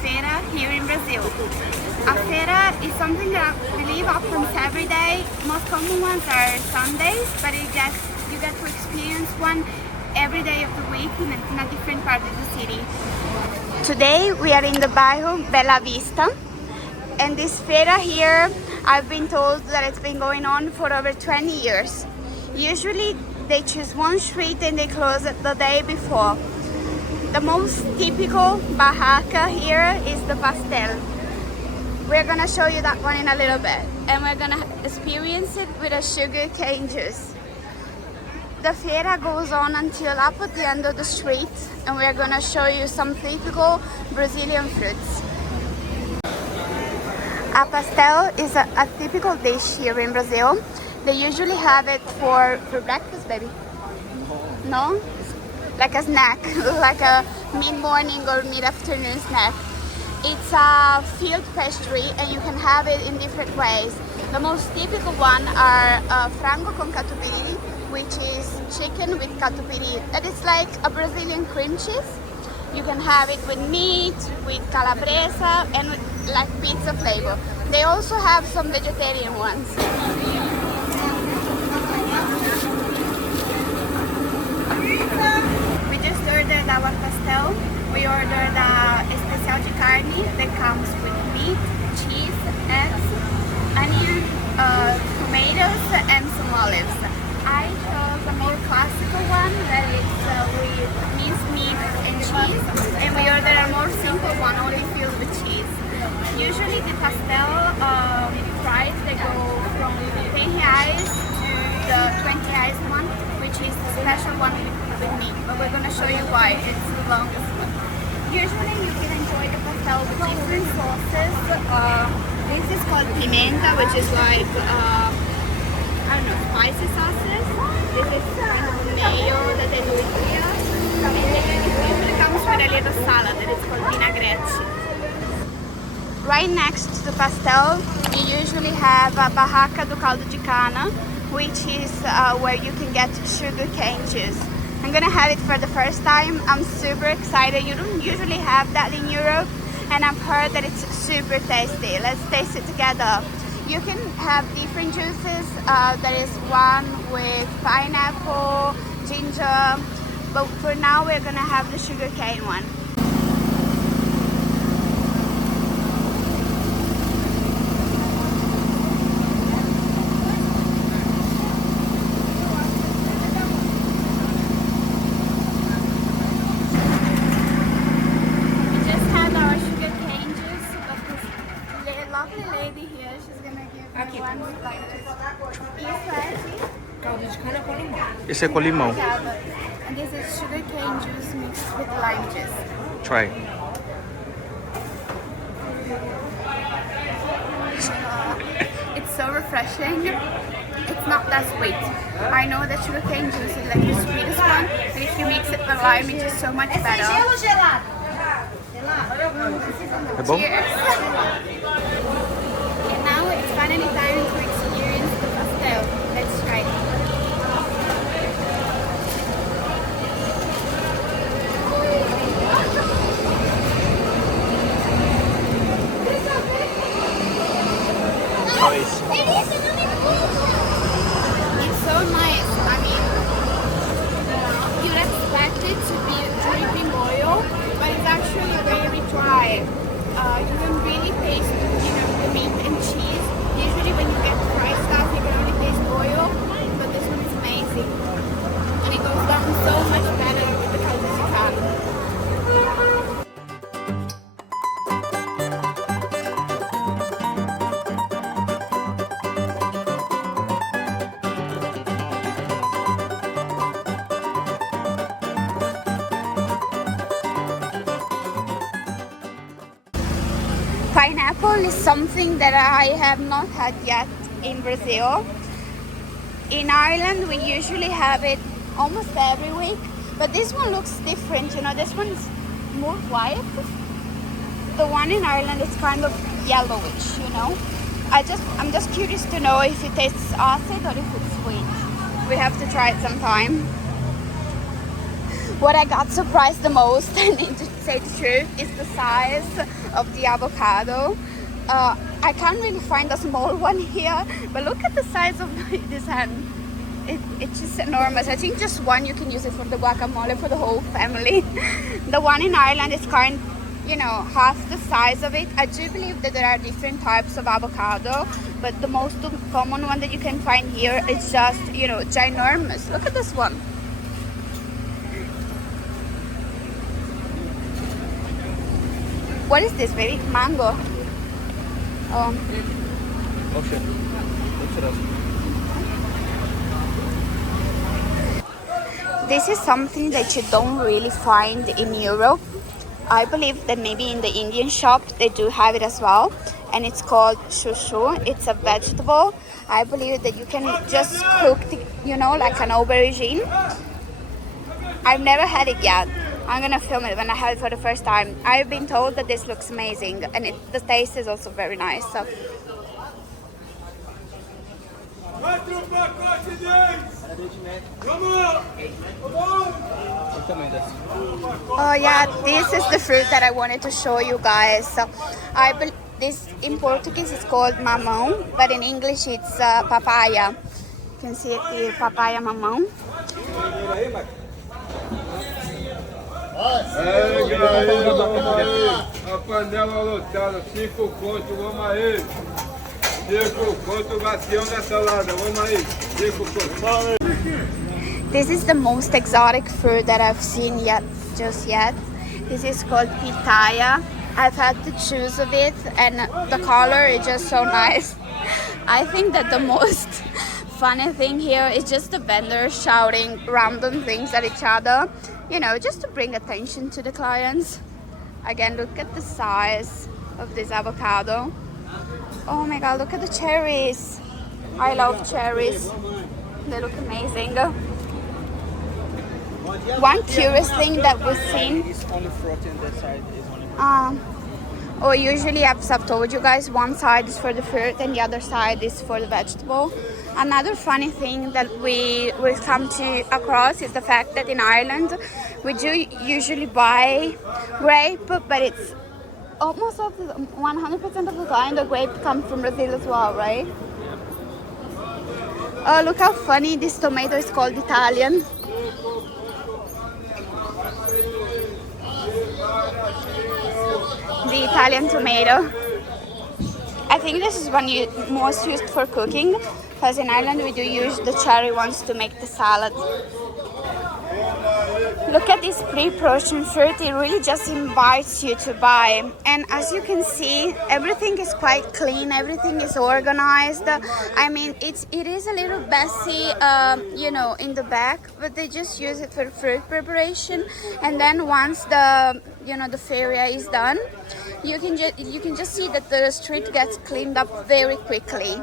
FEIRA here in Brazil. A FEIRA is something that I believe happens every day. Most common ones are Sundays, but you get to experience one every day of the week in a different part of the city. Today we are in the bairro Bela Vista, and this FEIRA here, I've been told that it's been going on for over 20 years. Usually they choose one street and they close it the day before. The most typical barraca here is the pastel. We're gonna show you that one in a little bit, and we're gonna experience it with a sugar cane juice. The FEIRA goes on until up at the end of the street, and we're gonna show you some typical Brazilian fruits. A pastel is a typical dish here in Brazil. They usually have it for breakfast, baby. No? Like a snack, like a mid-morning or mid-afternoon snack. It's a field pastry and you can have it in different ways. The most typical one are frango con catupiry, which is chicken with catupiry. That is like a Brazilian cream cheese. You can have it with meat, with calabresa, and with like pizza flavor. They also have some vegetarian ones. Ordered our pastel. We ordered a especial de carne that comes with meat, cheese, eggs, onion, tomatoes, and some olives. I chose a more classical one that is with minced meat and cheese, and we ordered a more simple one only filled with cheese. Usually the pastel price they go from 10 reais to the 20 reais one, which is the special one with me, but we're going to show you why it's the longest one. Usually you can enjoy the pastel with different sauces. This is called pimenta, which is like, I don't know, spicy sauces. This is kind of mayo that they do in here. And then it usually comes with a little salad that is called vinaigrette. Right next to the pastel, you usually have a barraca do caldo de cana, which is where you can get sugar cane juice. I'm gonna have it for the first time. I'm super excited. You don't usually have that in Europe, and I've heard that it's super tasty. Let's taste it together. You can have different juices. There is one with pineapple, ginger, but for now we're gonna have the sugar cane one. Esse é com limão. And this is sugar cane juice mixed with lime juice. Try. It's so refreshing. It's not that sweet. I know that sugar cane juice is like the sweetest one, but if you mix it with lime, it's just so much better. É bom? Cheers. And now it's finally time to experience the pastel. Let's try it. It's so nice. I mean, you'd expect it to be dripping oil, but it's actually very dry. You can really taste, the meat and cheese. Usually when you get fried stuff, you can only taste pineapple is something that I have not had yet in Brazil. In Ireland, we usually have it almost every week, but this one looks different. You know, this one's more white. The one in Ireland is kind of yellowish. You know, I'm just curious to know if it tastes acid or if it's sweet. We have to try it sometime. What I got surprised the most, and to say the truth, is the size of the avocado. I can't really find a small one here, but look at the size of this hand. It's just enormous. I think just one you can use it for the guacamole for the whole family. The one in Ireland is half the size of it. I do believe that there are different types of avocado, but the most common one that you can find here is just, ginormous. Look at this one. What is this, baby? Mango. Oh shit. This is something that you don't really find in Europe. I believe that maybe in the Indian shop they do have it as well, and it's called shushu. It's a vegetable. I believe that you can just cook like an aubergine. I've never had it yet. I'm gonna film it when I have it for the first time. I've been told that this looks amazing, and the taste is also very nice. So. Oh yeah, this is the fruit that I wanted to show you guys. So this in Portuguese is called mamão, but in English it's papaya. You can see it here, papaya mamão. A panela lotada, 5 conto, vamos aí. 5 conto, bacião da salada, vamos aí. 5 conto. This is the most exotic fruit that I've seen just yet. This is called pitaya. I've had the juice of it, and the color is just so nice. I think that the most funny thing here is just the vendors shouting random things at each other, just to bring attention to the clients. Again, look at the size of this avocado. Oh my god, look at the cherries. I love cherries. They look amazing. One curious thing that we've seen is only fruit and that side is only usually I've told you guys, one side is for the fruit and the other side is for the vegetable. Another funny thing that we've come across is the fact that in Ireland we do usually buy grape, but it's almost 100% of the time the grape comes from Brazil as well, right? Oh, look how funny this tomato is called Italian. The Italian tomato. I think this is one most used for cooking, because in Ireland we do use the cherry ones to make the salad. Look at this pre-portioned fruit. It really just invites you to buy. And as you can see, everything is quite clean. Everything is organized. I mean, it is a little messy, in the back, but they just use it for fruit preparation. And then once the FEIRA is done, you can just see that the street gets cleaned up very quickly.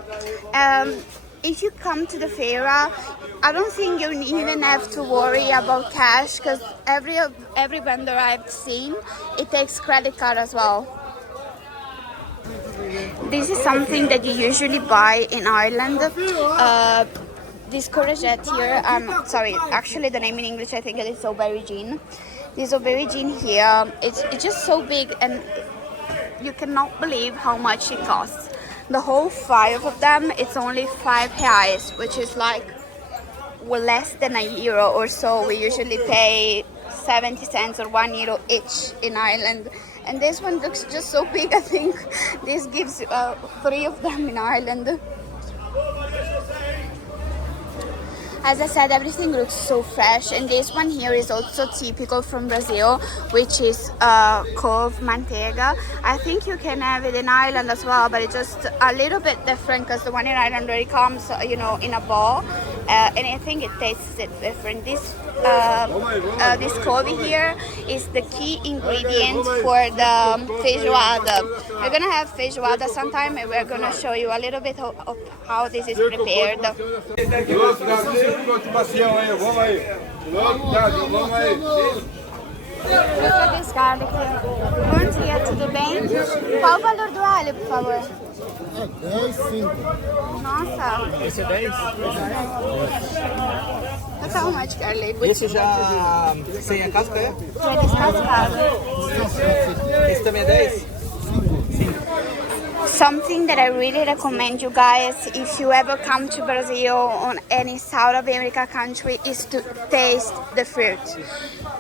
If you come to the FEIRA, I don't think you even have to worry about cash, because every vendor I've seen, it takes credit card as well. This is something that you usually buy in Ireland. This courgette here, actually the name in English I think it is aubergine. This aubergine here, it's just so big, and you cannot believe how much it costs. The whole 5 of them, it's only 5 reais, which is like less than €1 or so. We usually pay 70 cents or €1 each in Ireland. And this one looks just so big. I think this gives 3 of them in Ireland. As I said, everything looks so fresh, and this one here is also typical from Brazil, which is couve manteiga. I think you can have it in Ireland as well, but it's just a little bit different, because the one in Ireland already comes, in a ball, and I think it tastes different. This this Kobe here is the key ingredient for the feijoada. We're gonna have feijoada sometime, and we're gonna show you a little bit of how this is prepared. Look at this garlic here. Bom dia, tudo bem? Qual o valor do alho, por favor? 10,5. Nossa. Esse é 10? Look how much garlic. Esse já sem a casca é? Já descascado. Esse também é 10? Something that I really recommend you guys if you ever come to Brazil or any South America country is to taste the fruit.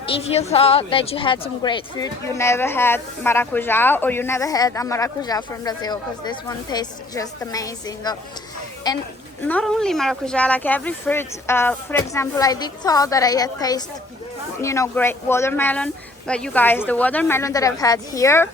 If you thought that you had some great fruit, you never had maracujá or you never had a maracujá from Brazil, because this one tastes just amazing. And not only maracujá, like every fruit, for example, I did thought that I had tasted, great watermelon, but you guys, the watermelon that I've had here,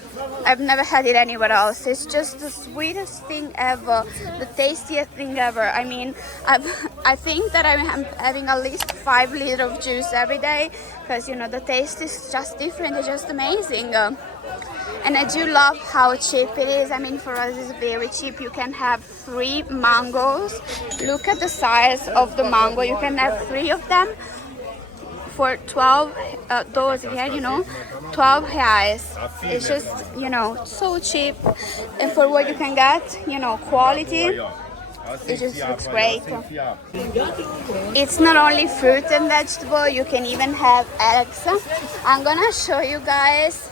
I've never had it anywhere else. It's just the sweetest thing ever, the tastiest thing ever. I mean, I think that I'm having at least 5 liters of juice every day, because the taste is just different. It's just amazing. And I do love how cheap it is. I mean, for us it's very cheap. You can have 3 mangoes. Look at the size of the mango. You can have 3 of them for 12 those here, 12 reais. It's just, so cheap. And for what you can get, quality, it just looks great. It's not only fruit and vegetable, you can even have eggs. I'm gonna show you guys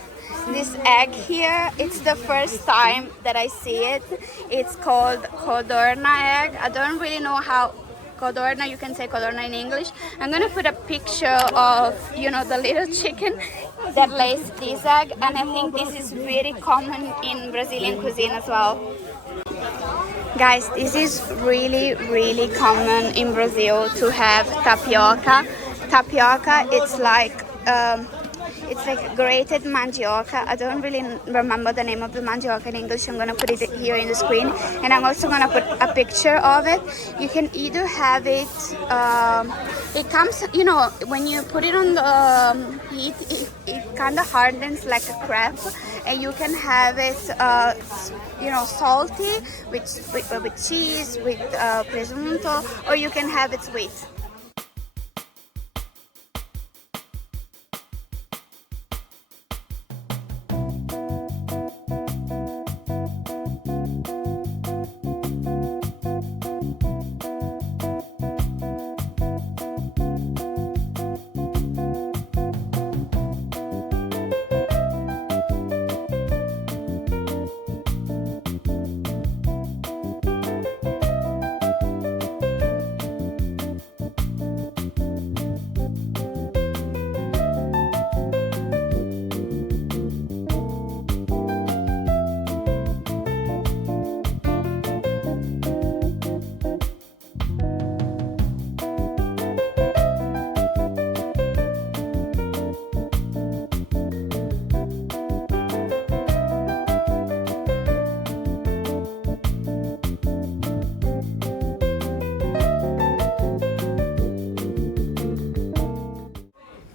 this egg here. It's the first time that I see it. It's called codorna egg. I don't really know how codorna, you can say codorna in English. I'm gonna put a picture of, the little chicken that lays this egg, and I think this is very common in Brazilian cuisine as well. Guys, this is really, really common in Brazil to have tapioca. Tapioca, it's like grated mandioca. I don't really remember the name of the mandioca in English. I'm gonna put it here in the screen, and I'm also gonna put a picture of it. You can either have it, it comes, when you put it on the heat, it kind of hardens like a crepe, and you can have it, salty with cheese, with presunto, or you can have it sweet.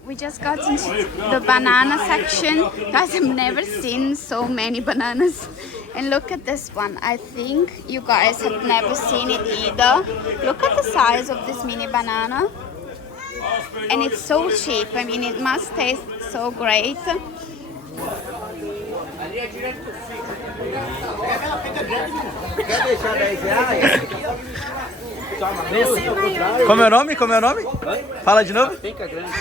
We just got into the banana section. Guys, I've never seen so many bananas. And look at this one. I think you guys have never seen it either. Look at the size of this mini banana. And it's so cheap. I mean, it must taste so great. Como é o nome? Como é o nome? Fala de novo. Penca grande.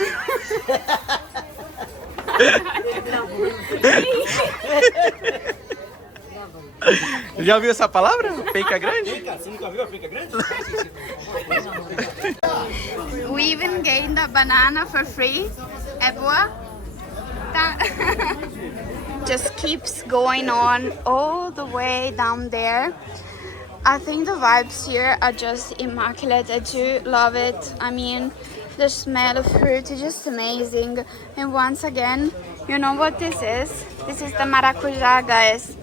Já ouviu essa palavra? Penca grande? Você nunca viu a penca grande? We even gained a banana for free. É boa? Tá. Just keeps going on all the way down there. I think the vibes here are just immaculate. I do love it. I mean, the smell of fruit is just amazing. And once again, you know what this is? This is the maracujá, guys.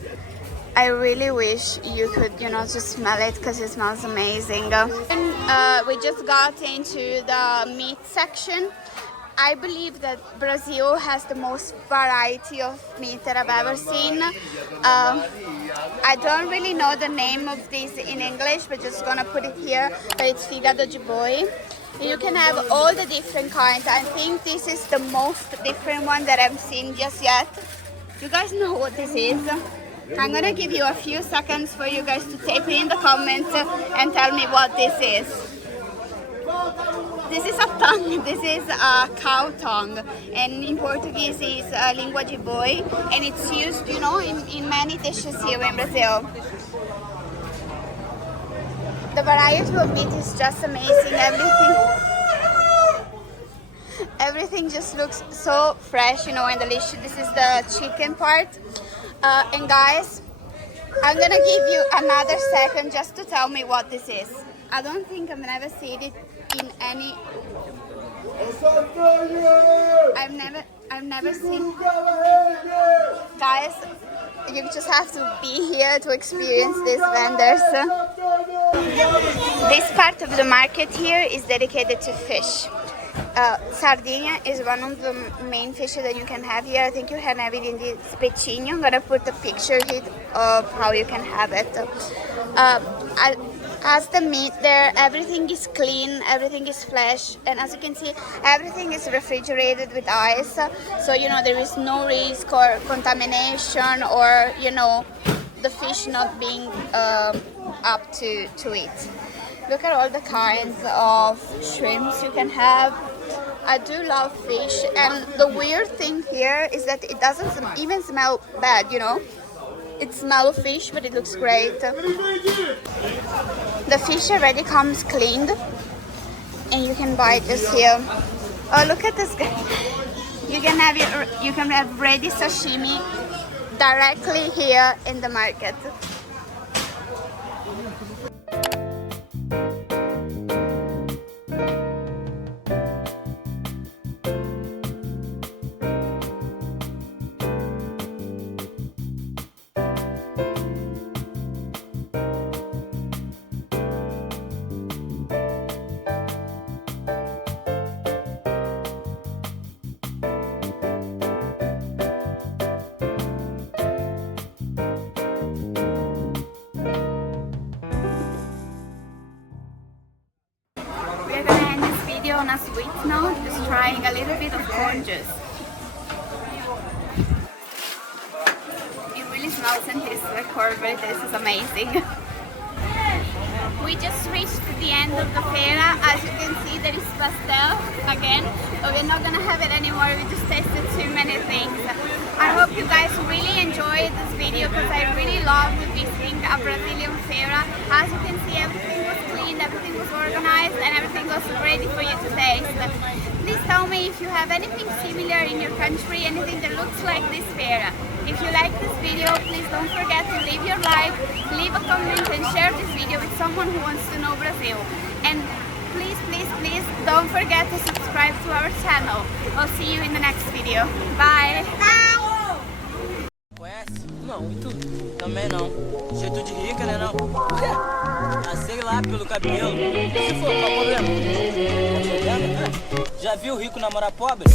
I really wish you could, just smell it, because it smells amazing. And we just got into the meat section. I believe that Brazil has the most variety of meat that I've ever seen. I don't really know the name of this in English, but just gonna put it here. But it's fígado de boi. You can have all the different kinds. I think this is the most different one that I've seen just yet. You guys know what this is? I'm gonna give you a few seconds for you guys to type in the comments and tell me what this is. This is a tongue. This is a cow tongue, and in Portuguese is língua de boi, and it's used, you know, in many dishes here in Brazil. The variety of meat is just amazing. Everything just looks so fresh, you know, and delicious. This is the chicken part. And guys, I'm gonna give you another second just to tell me what this is. I don't think I've never seen it in any. I've never seen. Guys, you just have to be here to experience these vendors. This part of the market here is dedicated to fish. Sardinha is one of the main fish that you can have here. I think you can have it in the peixinho. I'm gonna put a picture here of how you can have it. As the meat there, everything is clean, everything is fresh, and as you can see, everything is refrigerated with ice. So, you know, there is no risk or contamination, or, you know, the fish not being up to eat. Look at all the kinds of shrimps you can have. I do love fish, and the weird thing here is that it doesn't even smell bad, you know. It smells fish, but it looks great. The fish already comes cleaned, and you can buy it just here. Oh, look at this guy. You can have ready sashimi directly here in the market. On a sweet note, just trying a little bit of corn juice. It really smells and tastes like corn, but this is amazing. We just reached the end of the FEIRA. As you can see, there is pastel again, but we're not gonna have it anymore. We just tasted too many things. I hope you guys really enjoyed this video, because I really love visiting a Brazilian FEIRA. As you can see, everything was clean, everything was organized, and everything was ready for you to taste. Please tell me if you have anything similar in your country, anything that looks like this FEIRA. If you like this video, please don't forget to leave your like, leave a comment, and share this video with someone who wants to know Brazil. And please, please, please don't forget to subscribe to our channel. I'll see you in the next video. Bye! Conhece? Não, e tu? Também não. Jeito de rica, né não? Por quê? Ah, sei lá, pelo cabelo. Se for, qual o problema? Já viu rico namorar pobre?